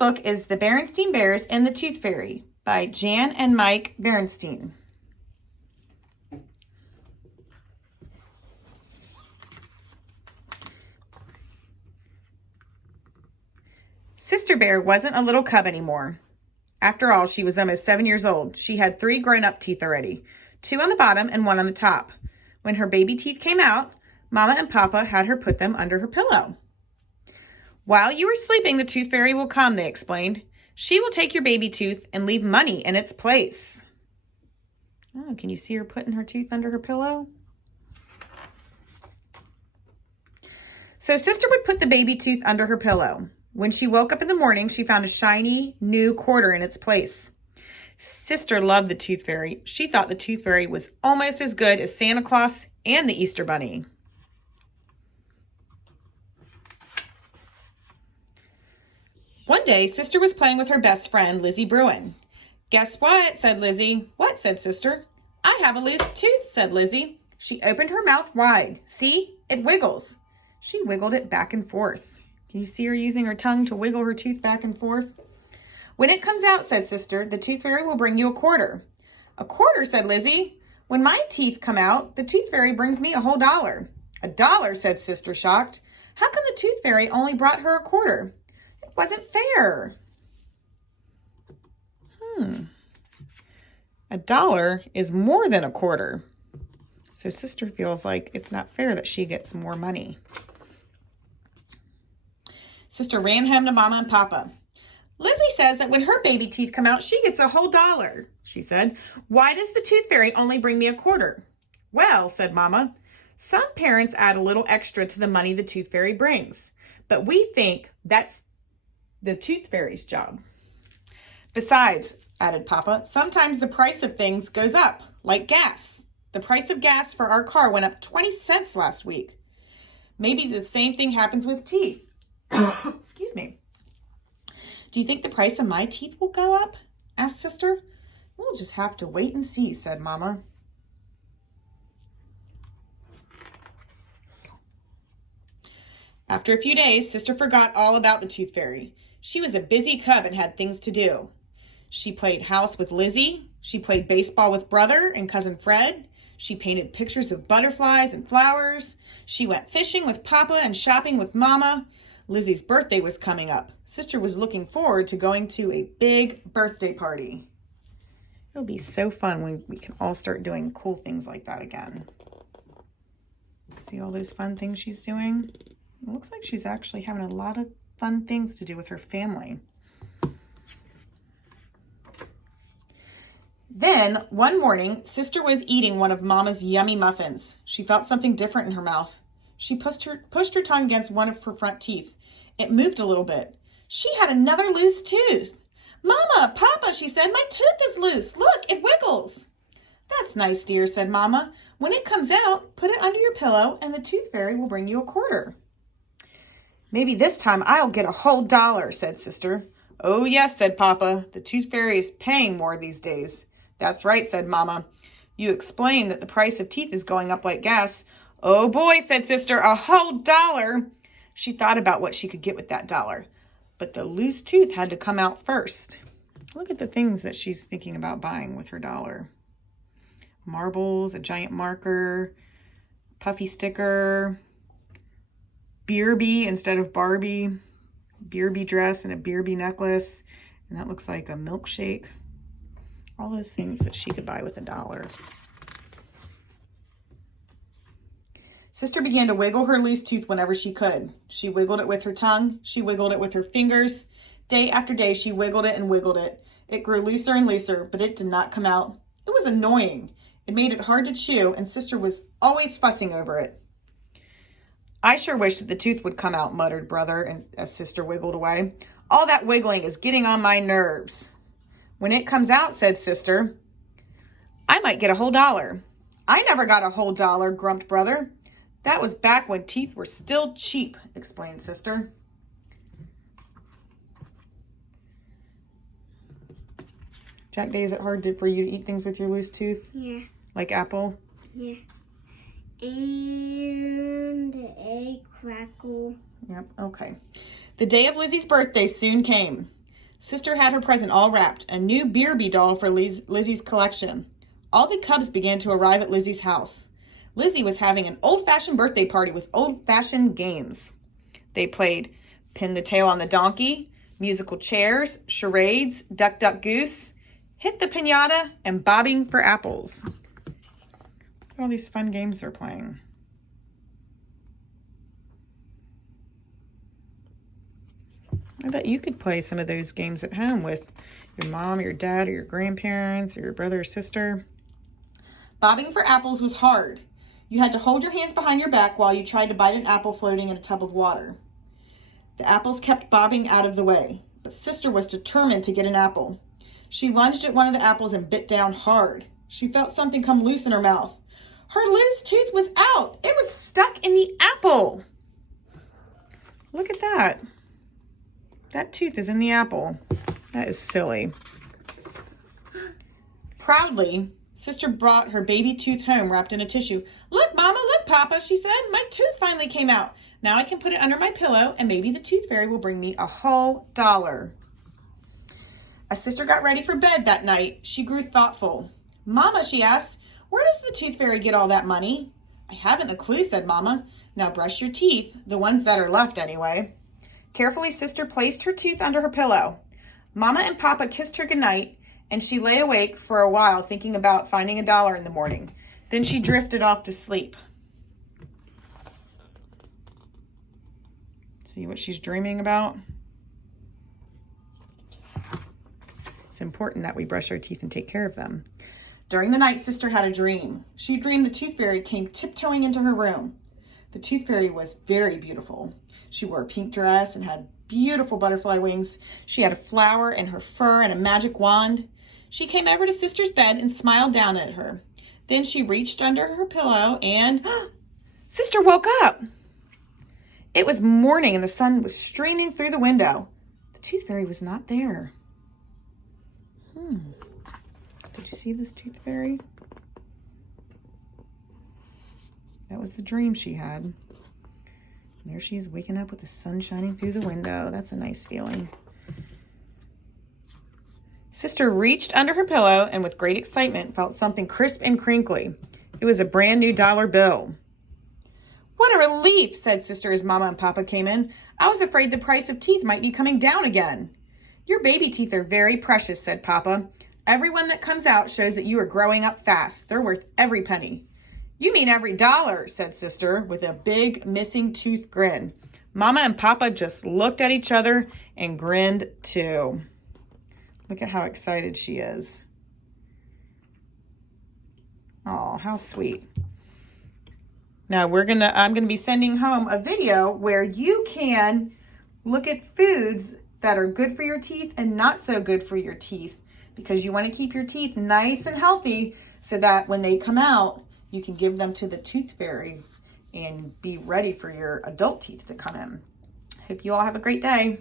book is The Berenstain Bears and the Tooth Fairy by Jan and Mike Berenstain. Sister Bear wasn't a little cub anymore. After all, she was almost 7 years old. She had 3 grown-up teeth already, 2 on the bottom and 1 on the top. When her baby teeth came out, Mama and Papa had her put them under her pillow. While you are sleeping, the Tooth Fairy will come, they explained. She will take your baby tooth and leave money in its place. Oh, can you see her putting her tooth under her pillow? So Sister would put the baby tooth under her pillow. When she woke up in the morning, she found a shiny new quarter in its place. Sister loved the Tooth Fairy. She thought the Tooth Fairy was almost as good as Santa Claus and the Easter Bunny. One day, Sister was playing with her best friend, Lizzie Bruin. "Guess what?" said Lizzie. "What?" said Sister. "I have a loose tooth," said Lizzie. She opened her mouth wide. "See? It wiggles." She wiggled it back and forth. Can you see her using her tongue to wiggle her tooth back and forth? "When it comes out," said Sister, "the Tooth Fairy will bring you a quarter." "A quarter?" said Lizzie. "When my teeth come out, the Tooth Fairy brings me a whole $1. "A $1?" said Sister, shocked. "How come the Tooth Fairy only brought her a quarter? It wasn't fair." $1 is more than a quarter. So Sister feels like it's not fair that she gets more money. Sister ran home to Mama and Papa. "Lizzie says that when her baby teeth come out, she gets a whole $1, she said. "Why does the Tooth Fairy only bring me a quarter?" "Well," said Mama, "some parents add a little extra to the money the Tooth Fairy brings, but we think that's the Tooth Fairy's job." "Besides," added Papa, "sometimes the price of things goes up, like gas. The price of gas for our car went up 20 cents last week. Maybe the same thing happens with teeth." Excuse me. "Do you think the price of my teeth will go up?" asked Sister. "We'll just have to wait and see," said Mama. After a few days, Sister forgot all about the Tooth Fairy. She was a busy cub and had things to do. She played house with Lizzie. She played baseball with Brother and Cousin Fred. She painted pictures of butterflies and flowers. She went fishing with Papa and shopping with Mama. Lizzie's birthday was coming up. Sister was looking forward to going to a big birthday party. It'll be so fun when we can all start doing cool things like that again. See all those fun things she's doing? It looks like she's actually having a lot of fun things to do with her family. Then, one morning, Sister was eating one of Mama's yummy muffins. She felt something different in her mouth. She pushed her tongue against one of her front teeth. It moved a little bit. She had another loose tooth. "Mama, Papa," she said, "my tooth is loose. Look, it wiggles." "That's nice, dear," said Mama. "When it comes out, put it under your pillow and the Tooth Fairy will bring you a quarter." "Maybe this time I'll get a whole $1, said Sister. "Oh, yes," said Papa. "The Tooth Fairy is paying more these days." "That's right," said Mama. "You explained that the price of teeth is going up like gas." "Oh boy," said Sister, "a whole $1. She thought about what she could get with that $1, but the loose tooth had to come out first. Look at the things that she's thinking about buying with her $1. Marbles, a giant marker, puffy sticker, Beerby instead of Barbie, Beerby dress and a Beerby necklace, and that looks like a milkshake. All those things that she could buy with a $1. Sister began to wiggle her loose tooth whenever she could. She wiggled it with her tongue. She wiggled it with her fingers. Day after day, she wiggled it and wiggled it. It grew looser and looser, but it did not come out. It was annoying. It made it hard to chew, and Sister was always fussing over it. "I sure wish that the tooth would come out," muttered Brother as Sister wiggled away. "All that wiggling is getting on my nerves." "When it comes out," said Sister, "I might get a whole $1. "I never got a whole $1, grumped Brother. "That was back when teeth were still cheap," explained Sister. Jack Day, is it hard for you to eat things with your loose tooth? Yeah. Like apple? Yeah. And a crackle. Yep, okay. The day of Lizzie's birthday soon came. Sister had her present all wrapped, a new Beerby doll for Lizzie's collection. All the cubs began to arrive at Lizzie's house. Lizzie was having an old-fashioned birthday party with old-fashioned games. They played Pin the Tail on the Donkey, musical chairs, charades, Duck, Duck, Goose, Hit the Piñata, and Bobbing for Apples. Look at all these fun games they're playing. I bet you could play some of those games at home with your mom, your dad, or your grandparents, or your brother or sister. Bobbing for apples was hard. You had to hold your hands behind your back while you tried to bite an apple floating in a tub of water. The apples kept bobbing out of the way, but Sister was determined to get an apple. She lunged at one of the apples and bit down hard. She felt something come loose in her mouth. Her loose tooth was out. It was stuck in the apple. Look at that. That tooth is in the apple. That is silly. Proudly, Sister brought her baby tooth home wrapped in a tissue. Look, Mama, look, Papa, she said. My tooth finally came out. Now I can put it under my pillow and maybe the tooth fairy will bring me a whole $1. As Sister got ready for bed that night, she grew thoughtful. Mama, she asked, where does the tooth fairy get all that money? I haven't a clue, said Mama. Now brush your teeth, the ones that are left anyway. Carefully, Sister placed her tooth under her pillow. Mama and Papa kissed her goodnight, and she lay awake for a while thinking about finding $1 in the morning. Then she drifted off to sleep. See what she's dreaming about? It's important that we brush our teeth and take care of them. During the night, Sister had a dream. She dreamed the tooth fairy came tiptoeing into her room. The tooth fairy was very beautiful. She wore a pink dress and had beautiful butterfly wings. She had a flower in her fur and a magic wand. She came over to Sister's bed and smiled down at her. Then she reached under her pillow and Sister woke up. It was morning and the sun was streaming through the window. The tooth fairy was not there. Did you see this tooth fairy? That was the dream she had. And there she is waking up with the sun shining through the window. That's a nice feeling. Sister reached under her pillow and with great excitement felt something crisp and crinkly. It was a brand new dollar bill. What a relief, said Sister as Mama and Papa came in. I was afraid the price of teeth might be coming down again. Your baby teeth are very precious, said Papa. Every one that comes out shows that you are growing up fast. They're worth every penny. You mean every $1, said Sister with a big missing tooth grin. Mama and Papa just looked at each other and grinned too. Look at how excited she is. Oh, how sweet. Now I'm gonna be sending home a video where you can look at foods that are good for your teeth and not so good for your teeth, because you want to keep your teeth nice and healthy so that when they come out, you can give them to the tooth fairy and be ready for your adult teeth to come in. Hope you all have a great day.